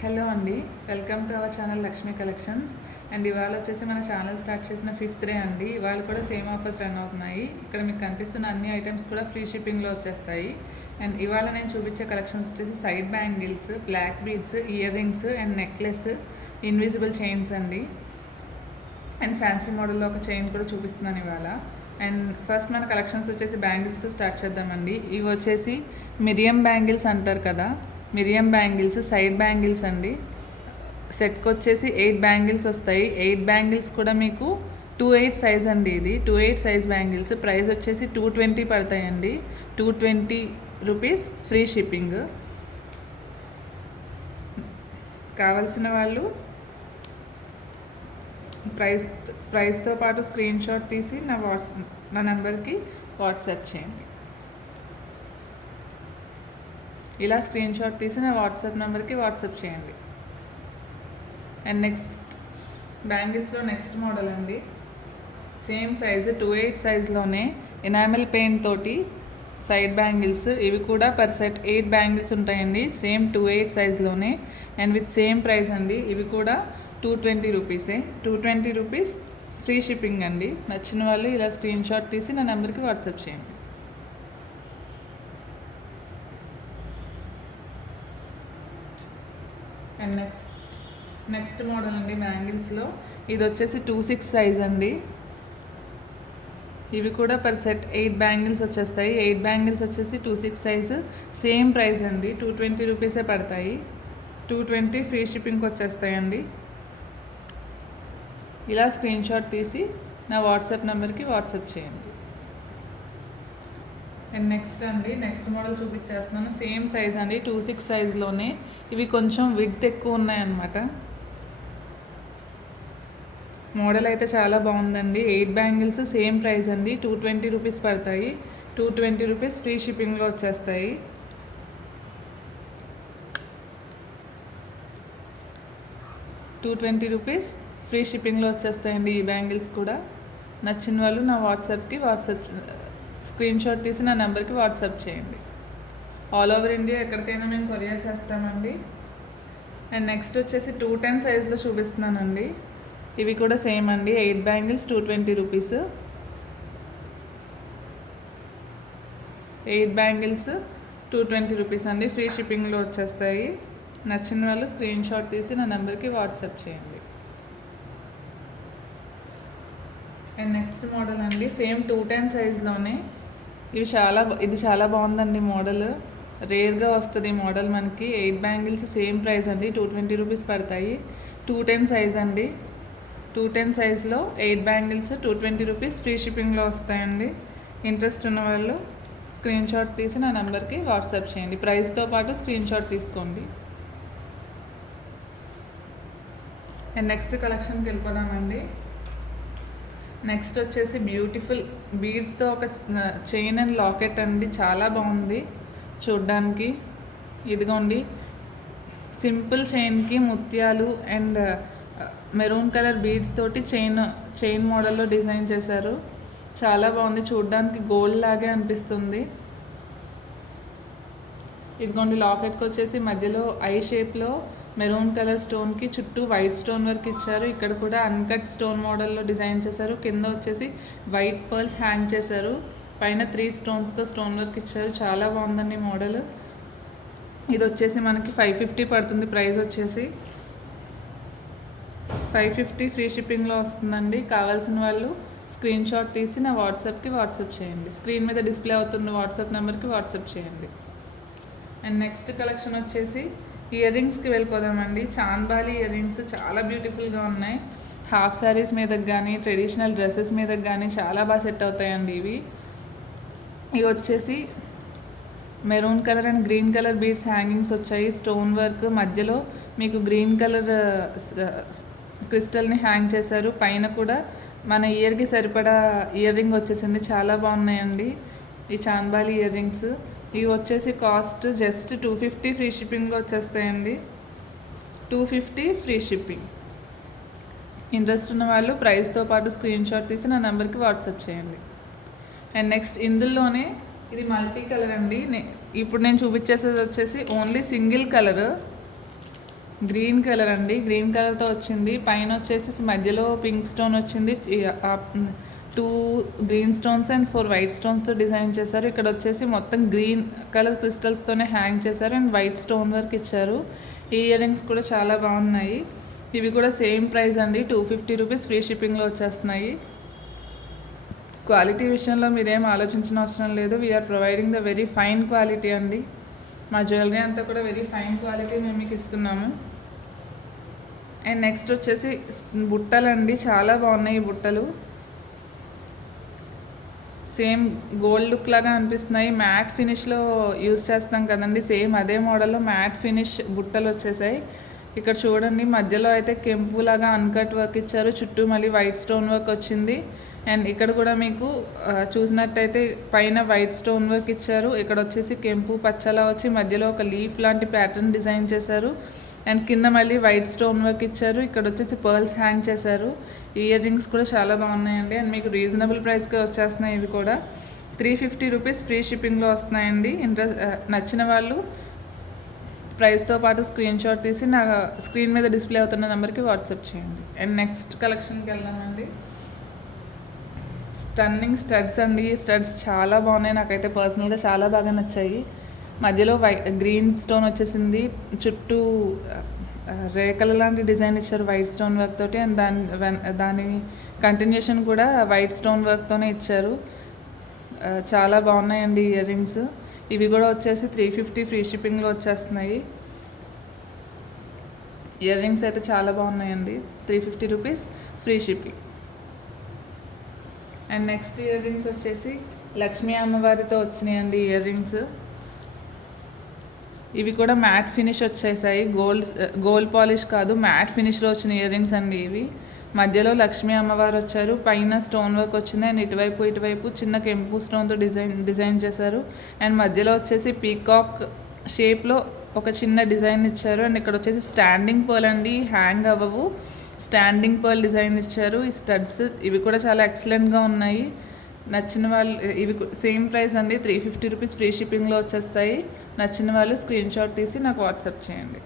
Hello అండి, welcome to our channel Lakshmi collections. And ఇవాళ వచ్చేసి మన ఛానల్ స్టార్ట్ చేసిన 5th డే అండి. ఇవాళ కూడా సేమ్ ఆఫర్స్ రన్ అవుతున్నాయి. ఇక్కడ మీకు కనిపిస్తున్న అన్ని ఐటమ్స్ కూడా ఫ్రీ షిప్పింగ్లో వచ్చేస్తాయి. అండ్ ఇవాళ నేను చూపించే కలెక్షన్స్ వచ్చేసి side bangles, black beads, ear rings and necklace, invisible chains అండి. అండ్ ఫ్యాన్సీ మోడల్లో ఒక చైన్ కూడా చూపిస్తున్నాను ఇవాళ. అండ్ ఫస్ట్ మన కలెక్షన్స్ వచ్చేసి బ్యాంగిల్స్ స్టార్ట్ చేద్దామండి. ఇవి వచ్చేసి మిరియం బ్యాంగిల్స్ అంటారు కదా, మిరియం బ్యాంగిల్స్ సైడ్ బ్యాంగిల్స్ అండి. సెట్కి వచ్చేసి 8 బ్యాంగిల్స్ వస్తాయి. 8 బ్యాంగిల్స్ కూడా మీకు 2/8 సైజ్ అండి. ఇది 2/8 సైజ్ బ్యాంగిల్స్. ప్రైస్ వచ్చేసి 220 పడతాయండి. 220 రూపీస్ ఫ్రీ షిప్పింగ్. కావాల్సిన వాళ్ళు ప్రైస్తో పాటు స్క్రీన్ షాట్ తీసి నా నెంబర్కి వాట్సాప్ చేయండి. ఇలా స్క్రీన్ షాట్ తీసి నా వాట్సాప్ నెంబర్కి వాట్సాప్ చేయండి. అండ్ నెక్స్ట్ బ్యాంగిల్స్లో నెక్స్ట్ మోడల్ అండి. సేమ్ సైజు 2/8 సైజ్లోనే ఎనామిల్ పెయింట్ తోటి సైడ్ బ్యాంగిల్స్. ఇవి కూడా పర్ సెట్ 8 బ్యాంగిల్స్ ఉంటాయండి. సేమ్ 2/8 సైజ్లోనే అండ్ విత్ సేమ్ ప్రైస్ అండి. ఇవి కూడా 220 రూపీసే. 220 రూపీస్ ఫ్రీ షిప్పింగ్ అండి. నచ్చిన వాళ్ళు ఇలా స్క్రీన్ షాట్ తీసి నా నెంబర్కి వాట్సాప్ చేయండి. అండ్ నెక్స్ట్ మోడల్ అండి బ్యాంగిల్స్లో. ఇది వచ్చేసి 2/6 సైజ్ అండి. ఇవి కూడా పర్ సెట్ 8 బ్యాంగిల్స్ వచ్చేస్తాయి. 8 బ్యాంగిల్స్ వచ్చేసి 2/6 సైజు. సేమ్ ప్రైస్ అండి. 220 రూపీసే పడతాయి. 220 ఫ్రీ షిప్పింగ్కి వచ్చేస్తాయండి. ఇలా స్క్రీన్ షాట్ తీసి నా వాట్సాప్ నెంబర్కి వాట్సాప్ చేయండి. అండ్ నెక్స్ట్ మోడల్ చూపించేస్తున్నాను. సేమ్ సైజ్ అండి. 2/6 సైజ్లోనే. ఇవి కొంచెం విడ్త్ ఎక్కువ ఉన్నాయన్నమాట. మోడల్ అయితే చాలా బాగుందండి. 8 బ్యాంగిల్స్ సేమ్ ప్రైస్ అండి. 220 రూపీస్ పడతాయి. 220 రూపీస్ ఫ్రీ షిప్పింగ్లో వచ్చేస్తాయి. రూపీస్ ఫ్రీ షిప్పింగ్లో వచ్చేస్తాయండి ఈ బ్యాంగిల్స్ కూడా. నచ్చిన వాళ్ళు నా వాట్సాప్కి స్క్రీన్ షాట్ తీసి నా నెంబర్కి వాట్సాప్ చేయండి. ఆల్ ఓవర్ ఇండియా ఎక్కడికైనా మేము కొరియర్ చేస్తామండి. అండ్ నెక్స్ట్ వచ్చేసి 210 సైజ్లో చూపిస్తున్నానండి. ఇవి కూడా సేమ్ అండి. 8 బ్యాంగిల్స్ 220 రూపీస్. 8 బ్యాంగిల్స్ 220 రూపీస్ అండి. ఫ్రీ షిప్పింగ్లో వచ్చేస్తాయి. నచ్చిన వాళ్ళు స్క్రీన్ షాట్ తీసి నా నెంబర్కి వాట్సాప్ చేయండి. అండ్ నెక్స్ట్ మోడల్ అండి. సేమ్ 210 సైజ్లోనే. ఇది చాలా బాగుందండి మోడల్. రేర్గా వస్తుంది మోడల్ మనకి. 8 బ్యాంగిల్స్ సేమ్ ప్రైస్ అండి. 220 రూపీస్ పడతాయి. 210 సైజ్ అండి. 210 సైజ్లో 8 బ్యాంగిల్స్ 220 రూపీస్ ఫ్రీ షిప్పింగ్లో వస్తాయండి. ఇంట్రెస్ట్ ఉన్న వాళ్ళు స్క్రీన్ షాట్ తీసి నా నెంబర్కి వాట్సాప్ చేయండి. ప్రైస్తో పాటు స్క్రీన్ షాట్ తీసుకోండి. అండ్ నెక్స్ట్ కలెక్షన్కి వెళ్ళిపోదామండి. నెక్స్ట్ వచ్చేసి బ్యూటిఫుల్ బీడ్స్తో ఒక చైన్ అండ్ లాకెట్ అండి. చాలా బాగుంది చూడ్డానికి. ఇదిగోండి, సింపుల్ చైన్కి ముత్యాలు అండ్ మెరూన్ కలర్ బీడ్స్ తోటి చైన్ మోడల్లో డిజైన్ చేశారు. చాలా బాగుంది చూడ్డానికి. గోల్డ్ లాగే అనిపిస్తుంది. ఇదిగోండి, లాకెట్కి వచ్చేసి మధ్యలో ఐ షేప్లో మెరూన్ కలర్ స్టోన్కి చుట్టూ వైట్ స్టోన్ వర్క్ ఇచ్చారు. ఇక్కడ కూడా అన్కట్ స్టోన్ మోడల్లో డిజైన్ చేశారు. కింద వచ్చేసి వైట్ పర్ల్స్ హ్యాంగ్ చేశారు. పైన 3 స్టోన్స్తో స్టోన్ వర్క్ ఇచ్చారు. చాలా బాగుందండి మోడల్. ఇది వచ్చేసి మనకి 550 పడుతుంది. ప్రైస్ వచ్చేసి 550 ఫ్రీ షిప్పింగ్లో వస్తుందండి. కావాల్సిన వాళ్ళు స్క్రీన్ షాట్ తీసి నా వాట్సాప్కి వాట్సాప్ చేయండి. స్క్రీన్ మీద డిస్ప్లే అవుతున్న వాట్సాప్ నెంబర్కి వాట్సాప్ చేయండి. అండ్ నెక్స్ట్ కలెక్షన్ వచ్చేసి ఇయర్ రింగ్స్కి వెళ్ళిపోదామండి. చాంద్బాలి ఇయర్ రింగ్స్ చాలా బ్యూటిఫుల్గా ఉన్నాయి. హాఫ్ శారీస్ మీదకి కానీ ట్రెడిషనల్ డ్రెస్సెస్ మీదకి కానీ చాలా బాగా సెట్ అవుతాయండి ఇవి వచ్చేసి maroon colour and green colour beads hangings వచ్చాయి. స్టోన్ వర్క్ మధ్యలో మీకు గ్రీన్ కలర్ క్రిస్టల్ని హ్యాంగ్ చేశారు. పైన కూడా మన ఇయర్కి సరిపడా ఇయర్ రింగ్ వచ్చేసింది. చాలా బాగున్నాయండి ఈ చాంద్బాలి ఇయర్ రింగ్స్. ఇవి వచ్చేసి కాస్ట్ జస్ట్ 250 ఫ్రీ షిప్పింగ్లో వచ్చేస్తాయండి. 250 ఫ్రీ షిప్పింగ్. ఇంట్రెస్ట్ ఉన్న వాళ్ళు ప్రైస్తో పాటు స్క్రీన్ షాట్ తీసి నా నెంబర్కి వాట్సాప్ చేయండి. అండ్ నెక్స్ట్ ఇందులోనే ఇది మల్టీ కలర్ అండి. ఇప్పుడు నేను చూపించేసేది వచ్చేసి only single colour. Green colour అండి, గ్రీన్ కలర్తో వచ్చింది. పైన వచ్చేసి మధ్యలో పింక్ స్టోన్ వచ్చింది, 2 గ్రీన్ స్టోన్స్ అండ్ 4 వైట్ స్టోన్స్తో డిజైన్ చేశారు. ఇక్కడ వచ్చేసి మొత్తం గ్రీన్ కలర్ క్రిస్టల్స్తోనే హ్యాంగ్ చేశారు అండ్ వైట్ స్టోన్ వర్క్ ఇచ్చారు. ఈ ఇయర్ రింగ్స్ కూడా చాలా బాగున్నాయి. ఇవి కూడా సేమ్ ప్రైస్ అండి, 250 రూపీస్, ఫ్రీ షిప్పింగ్లో వచ్చేస్తున్నాయి. క్వాలిటీ విషయంలో మీరేం ఆలోచించిన అవసరం లేదు. We are providing the very fine quality అండి. మా జ్యువెలరీ అంతా కూడా వెరీ ఫైన్ క్వాలిటీ మేము మీకు ఇస్తున్నాము. అండ్ నెక్స్ట్ వచ్చేసి బుట్టలు అండి, చాలా బాగున్నాయి ఈ బుట్టలు. సేమ్ గోల్డ్ లుక్ లాగా అనిపిస్తున్నాయి. మ్యాట్ ఫినిష్లో యూస్ చేస్తాం కదండి, సేమ్ అదే మోడల్లో మ్యాట్ ఫినిష్ బుట్టలు వచ్చేసాయి. ఇక్కడ చూడండి, మధ్యలో అయితే కెంపు లాగా అన్కట్ వర్క్ ఇచ్చారు, చుట్టూ మళ్ళీ వైట్ స్టోన్ వర్క్ వచ్చింది. అండ్ ఇక్కడ కూడా మీకు చూసినట్టయితే పైన వైట్ స్టోన్ వర్క్ ఇచ్చారు. ఇక్కడ వచ్చేసి కెంపు పచ్చలా వచ్చి మధ్యలో ఒక లీఫ్ లాంటి ప్యాటర్న్ డిజైన్ చేశారు. అండ్ కింద మళ్ళీ వైట్ స్టోన్ వర్క్ ఇచ్చారు. ఇక్కడ వచ్చేసి పర్ల్స్ హ్యాంగ్ చేశారు. ఇయర్ రింగ్స్ కూడా చాలా బాగున్నాయండి. అండ్ మీకు రీజనబుల్ ప్రైస్కే వచ్చేస్తున్నాయి. ఇవి కూడా 350 రూపీస్, ఫ్రీ షిప్పింగ్లో వస్తున్నాయండి. నచ్చిన వాళ్ళు ప్రైస్తో పాటు స్క్రీన్ షాట్ తీసి నా స్క్రీన్ మీద డిస్ప్లే అవుతున్న నెంబర్కి వాట్సాప్ చేయండి. అండ్ నెక్స్ట్ కలెక్షన్కి వెళ్దామండి. స్టన్నింగ్ స్టడ్స్ అండి. స్టడ్స్ చాలా బాగున్నాయి, నాకైతే పర్సనల్గా చాలా బాగా నచ్చాయి. మధ్యలో గ్రీన్ స్టోన్ వచ్చేసింది, చుట్టూ రేఖల లాంటి డిజైన్ ఇచ్చారు వైట్ స్టోన్ వర్క్ తోటి. అండ్ దాని కంటిన్యూషన్ కూడా వైట్ స్టోన్ వర్క్తోనే ఇచ్చారు. చాలా బాగున్నాయండి ఇయర్ రింగ్స్. ఇవి కూడా వచ్చేసి 350, ఫ్రీ షిప్పింగ్లో వచ్చేస్తున్నాయి. ఇయర్ రింగ్స్ అయితే చాలా బాగున్నాయండి, 350 rupees, free shipping. And next ear rings వచ్చేసి లక్ష్మీ అమ్మవారితో వచ్చినాయండి ఇయర్ రింగ్స్. ఇవి కూడా మ్యాట్ ఫినిష్ వచ్చేసాయి, గోల్డ్ పాలిష్ కాదు, మ్యాట్ ఫినిష్లో వచ్చిన ఇయర్ రింగ్స్ అండి ఇవి. మధ్యలో లక్ష్మీ అమ్మవారు వచ్చారు, పైన స్టోన్ వర్క్ వచ్చింది. అండ్ ఇటువైపు చిన్న కెంపు స్టోన్తో డిజైన్ చేశారు. అండ్ మధ్యలో వచ్చేసి పీకాక్ షేప్లో ఒక చిన్న డిజైన్ ఇచ్చారు. అండ్ ఇక్కడ వచ్చేసి స్టాండింగ్ పర్ల్ అండి, హ్యాంగ్ అవ్వవు, స్టాండింగ్ పర్ల్ డిజైన్ ఇచ్చారు. ఈ స్టడ్స్ ఇవి కూడా చాలా ఎక్సలెంట్గా ఉన్నాయి. నచ్చిన వాళ్ళు ఇవి సేమ్ ప్రైస్ అండి, 350 రూపీస్, ఫ్రీ షిప్పింగ్లో వచ్చేస్తాయి. నచ్చిన వాళ్ళు స్క్రీన్ షాట్ తీసి నాకు వాట్సాప్ చేయండి.